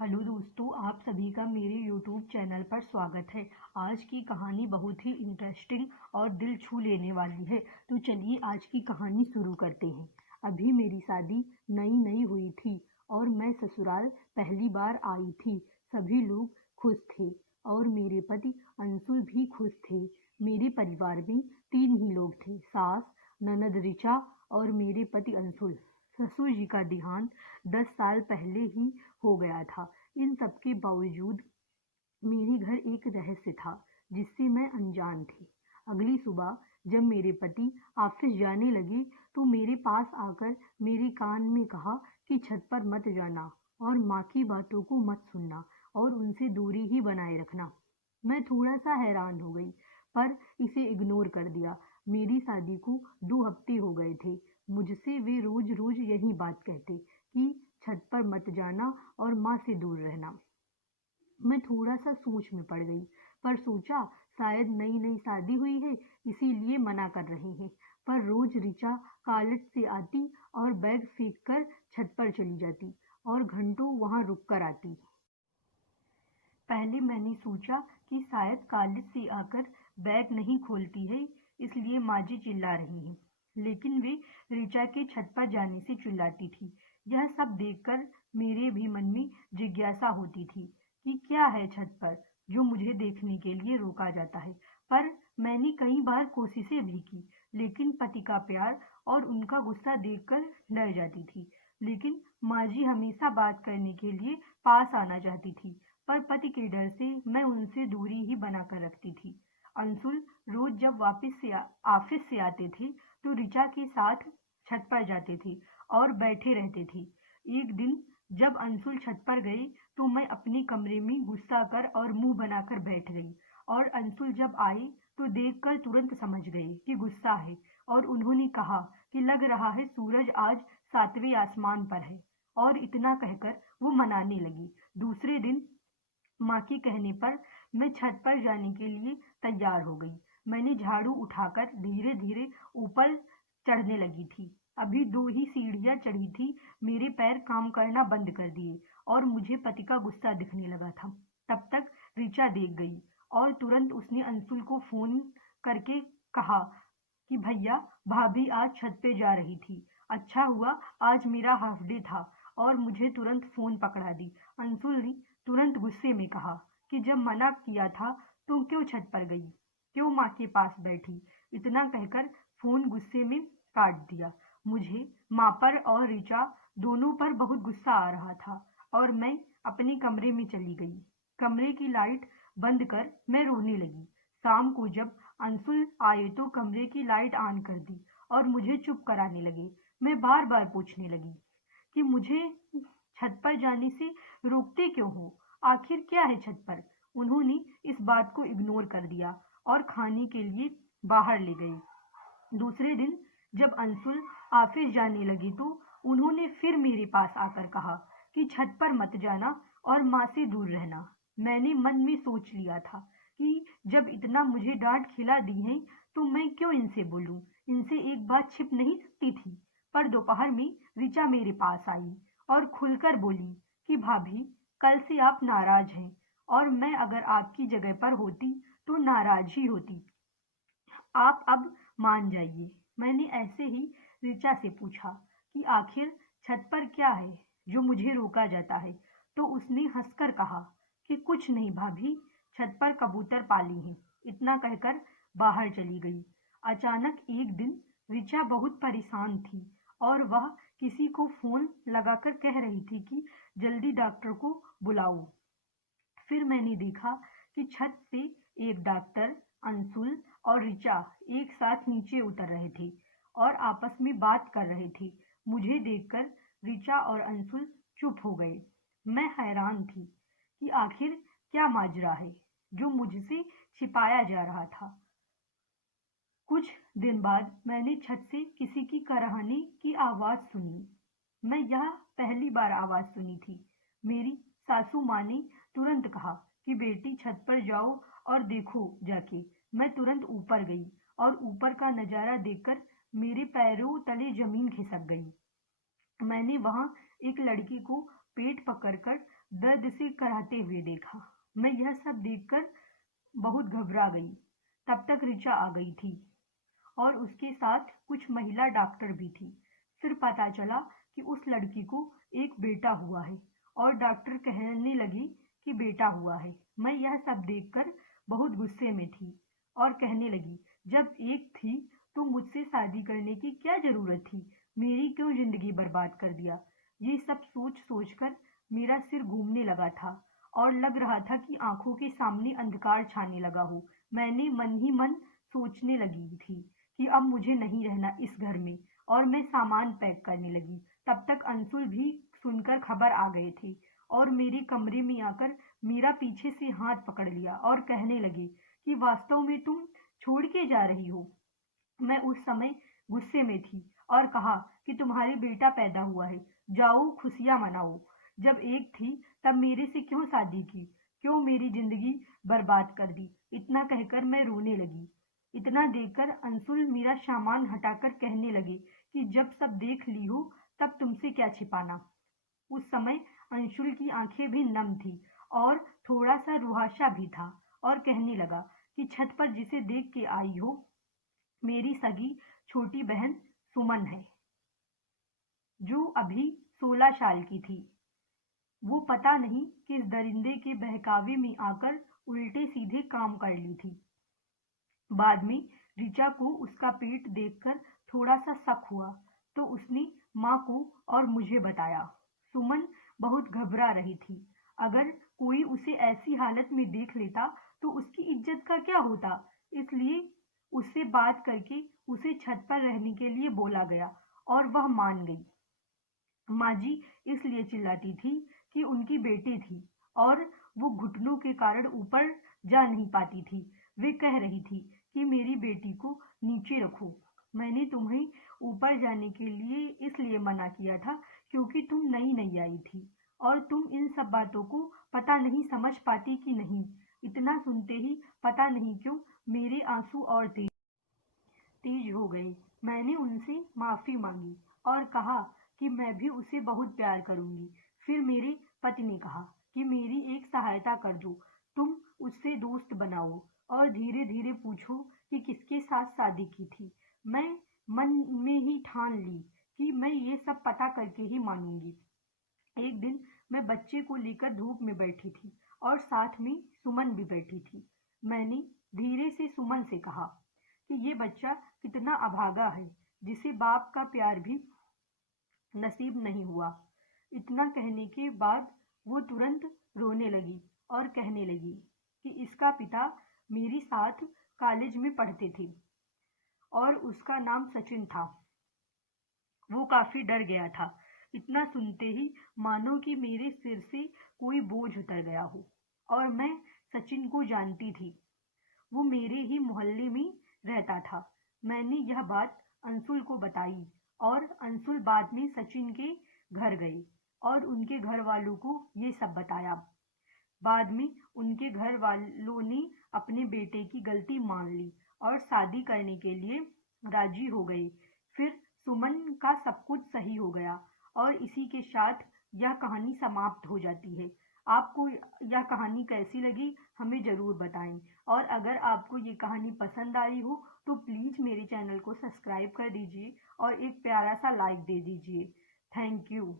Hello दोस्तों, आप सभी का मेरे YouTube चैनल पर स्वागत है। आज की कहानी बहुत ही इंटरेस्टिंग और दिल छू लेने वाली है। तो चलिए आज की कहानी शुरू करते हैं। अभी मेरी शादी नई नई हुई थी और मैं ससुराल पहली बार आई थी। सभी लोग खुश थे और मेरे पति अंशुल भी खुश थे। मेरे परिवार में 3 ही लोग थे, सास, ननद ऋचा और मेरे पति अंशुल। ससुर जी का देहांत 10 साल पहले ही हो गया था। इन सब के बावजूद मेरे घर एक रहस्य था जिससे मैं अनजान थी। अगली सुबह जब मेरे पति ऑफिस जाने लगे तो मेरे पास आकर मेरे कान में कहा कि छत पर मत जाना और माँ की बातों को मत सुनना और उनसे दूरी ही बनाए रखना। मैं थोड़ा सा हैरान हो गई पर इसे इग्नोर कर दिया। मेरी शादी को 2 हफ्ते हो गए थे। मुझसे वे रोज रोज यही बात कहते कि छत पर मत जाना और माँ से दूर रहना। मैं थोड़ा सा सोच में पड़ गई पर सोचा शायद नई नई शादी हुई है इसीलिए मना कर रहे हैं। पर रोज ऋचा कॉलेज से आती और बैग फेंक कर छत पर चली जाती और घंटों वहां रुक कर आती। पहले मैंने सोचा कि शायद कॉलेज से आकर बैग नहीं खोलती है इसलिए माँ जी चिल्ला रही हैं। लेकिन वे ऋचा के छत पर जाने से चिल्लाती थी। यह सब देखकर मेरे भी मन में जिज्ञासा होती थी कि क्या है छत पर जो मुझे देखने के लिए रोका जाता है। पर मैंने कई बार कोशिशें भी की लेकिन पति का प्यार और उनका गुस्सा देखकर डर जाती थी। लेकिन माँ जी हमेशा बात करने के लिए पास आना चाहती थी पर पति के डर से मैं उनसे दूरी ही बनाकर रखती थी। अंशुल रोज जब वापस से ऑफिस से आते थे तो ऋचा के साथ छत पर जाते थे और बैठे रहते थे। एक दिन जब अंशुल छत पर गए तो मैं अपने कमरे में गुस्सा कर और मुंह बनाकर बैठ गई और अंशुल जब आए तो देखकर तुरंत समझ गए कि गुस्सा है और उन्होंने कहा कि लग रहा है सूरज आज 7वें आसमान पर है और इतना कहकर वो मनाने लगी। दूसरे दिन माँ के कहने पर मैं छत पर जाने के लिए तैयार हो गई। मैंने झाड़ू उठाकर धीरे धीरे ऊपर चढ़ने लगी थी। अभी 2 ही सीढ़ियां चढ़ी थी, मेरे पैर काम करना बंद कर दिए और मुझे पति का गुस्सा दिखने लगा था। तब तक ऋचा देख गई और तुरंत उसने अंशुल को फोन करके कहा कि भैया भाभी आज छत पे जा रही थी। अच्छा हुआ आज मेरा हाफ डे था और मुझे तुरंत फोन पकड़ा दी। अंशुल ने तुरंत गुस्से में कहा कि जब मना किया था तुम क्यों छत पर गई, क्यों माँ के पास बैठी। इतना कहकर फोन गुस्से में काट दिया। मुझे माँ पर और ऋचा दोनों पर बहुत गुस्सा आ रहा था और मैं अपने कमरे में चली गई। कमरे की लाइट बंद कर मैं रोने लगी। शाम को जब अंशुल आए तो कमरे की लाइट ऑन कर दी और मुझे चुप कराने लगे। मैं बार बार पूछने लगी कि मुझे छत पर जाने से रोकते क्यों हो, आखिर क्या है छत पर। उन्होंने इस बात को इग्नोर कर दिया और खाने के लिए बाहर ले गए। दूसरे दिन जब अंशुल ऑफिस जाने लगी तो उन्होंने फिर मेरे पास आकर कहा कि छत पर मत जाना और माँ से दूर रहना। मैंने मन में सोच लिया था कि जब इतना मुझे डांट खिला दी है तो मैं क्यों इनसे बोलूं। इनसे एक बात छिप नहीं सकती थी। पर दोपहर में ऋचा मेरे पास आई और खुलकर बोली कि भाभी कल से आप नाराज हैं और मैं अगर आपकी जगह पर होती तो नाराज ही होती। आप अब मान जाइए। मैंने ऐसे ही ऋचा से पूछा कि आखिर छत पर क्या है जो मुझे रोका जाता है। तो उसने हंसकर कहा कि कुछ नहीं भाभी, छत पर कबूतर पाली हैं। इतना कहकर बाहर चली गई। अचानक एक दिन ऋचा बहुत परेशान थी और वह किसी को फोन लगाकर कह रही थी कि जल्दी डॉक्टर को बुलाओ। फिर मैंने देखा कि छत से एक डॉक्टर, अंशुल और ऋचा एक साथ नीचे उतर रहे थे और आपस में बात कर रहे थे। मुझे देखकर ऋचा और अंशुल चुप हो गए। मैं हैरान थी कि आखिर क्या माजरा है जो मुझसे छिपाया जा रहा था। कुछ दिन बाद मैंने छत से किसी की कराहने की आवाज सुनी। मैं यह पहली बार आवाज सुनी थी। मेरी सासू माँ ने तुरंत कहा कि बेटी छत पर जाओ और देखो जाके। मैं तुरंत ऊपर गई और ऊपर का नजारा देखकर मेरे पैरों तले जमीन खिसक गई। मैंने वहां एक लड़की को पेट पकड़कर दर्द से कराहते हुए देखा। मैं यह सब देखकर बहुत घबरा गई। तब तक ऋचा आ गई थी और उसके साथ कुछ महिला डॉक्टर भी थी। फिर पता चला कि उस लड़की को एक बेटा हुआ है और डॉक्टर कहने लगे कि बेटा हुआ है। मैं यह सब देखकर बहुत गुस्से में थी और कहने लगी, जब एक थी तो मुझसे शादी करने की क्या जरूरत थी? मेरी क्यों जिंदगी बर्बाद कर दिया? ये सब सोच सोच कर मेरा सिर घूमने लगा था और लग रहा था कि आंखों के सामने अंधकार छाने लगा हो। मैंने मन ही मन सोचने लगी थी कि अब मुझे नहीं रहना इस घर में और मैं सामान पैक करने लगी। तब तक अंशुल भी सुनकर खबर आ गए थे और मेरे कमरे में आकर मेरा पीछे से हाथ पकड़ लिया और कहने लगे कि वास्तव में तुम छोड़ के जा रही हो। मैं उस समय गुस्से में थी और कहा कि तुम्हारे बेटा पैदा हुआ है, जाओ खुशियां मनाओ। जब एक थी तब मेरे से क्यों शादी की? क्यों मेरी जिंदगी बर्बाद कर दी? इतना कहकर मैं रोने लगी। इतना देखकर अंशुल मेरा सामान हटाकर कहने लगे कि जब सब देख ली हो तब तुमसे क्या छिपाना। उस समय अंशुल की आंखें भी नम थी और थोड़ा सा रुहासा भी था और कहने लगा कि छत पर जिसे देख के आई हो मेरी सगी छोटी बहन सुमन है, जो अभी 16 साल की थी। वो पता नहीं किस दरिंदे के बहकावे में आकर उल्टे सीधे काम कर ली थी। बाद में ऋचा को उसका पेट देखकर थोड़ा सा शक हुआ तो उसने माँ को और मुझे बताया। सुमन बहुत घबरा रही थी। अगर कोई उसे ऐसी हालत में देख लेता तो उसकी इज्जत का क्या होता, इसलिए उससे बात करके उसे छत पर रहने के लिए बोला गया और वह मान गई। माँ जी इसलिए चिल्लाती थी कि उनकी बेटी थी और वो घुटनों के कारण ऊपर जा नहीं पाती थी। वे कह रही थी कि मेरी बेटी को नीचे रखो। मैंने तुम्हें ऊपर जाने के लिए इसलिए मना किया था क्योंकि तुम नई नई आई थी और तुम इन सब बातों को पता नहीं समझ पाती कि नहीं। इतना सुनते ही पता नहीं क्यों मेरे आंसू और तेज हो गए। मैंने उनसे माफी मांगी और कहा कि मैं भी उसे बहुत प्यार करूंगी। फिर मेरे पति ने कहा कि मेरी एक सहायता कर दो, तुम उससे दोस्त बनाओ और धीरे धीरे पूछो कि किसके साथ शादी की थी। मैं मन में ही ठान ली कि मैं ये सब पता करके ही मानूंगी। एक दिन मैं बच्चे को लेकर धूप में बैठी थी और साथ में सुमन भी बैठी थी। मैंने धीरे से सुमन से कहा कि ये बच्चा कितना अभागा है, जिसे बाप का प्यार भी नसीब नहीं हुआ। इतना कहने के बाद वो तुरंत रोने लगी और कहने लगी कि इसका पिता मेरे साथ कॉलेज में पढ़ते थे और उसका नाम सचिन था। वो काफी डर गया था। इतना सुनते ही मानो कि मेरे सिर से कोई बोझ उतर गया हो। और मैं सचिन को जानती थी, वो मेरे ही मोहल्ले में रहता था। मैंने यह बात अंशुल को बताई और अंशुल बाद में सचिन के घर गए और उनके घर वालों को ये सब बताया। बाद में उनके घर वालों ने अपने बेटे की गलती मान ली और शादी करने के लिए राजी हो गए। फिर सुमन का सब कुछ सही हो गया और इसी के साथ यह कहानी समाप्त हो जाती है। आपको यह कहानी कैसी लगी हमें ज़रूर बताएं और अगर आपको ये कहानी पसंद आई हो तो प्लीज़ मेरे चैनल को सब्सक्राइब कर दीजिए और एक प्यारा सा लाइक दे दीजिए। Thank you.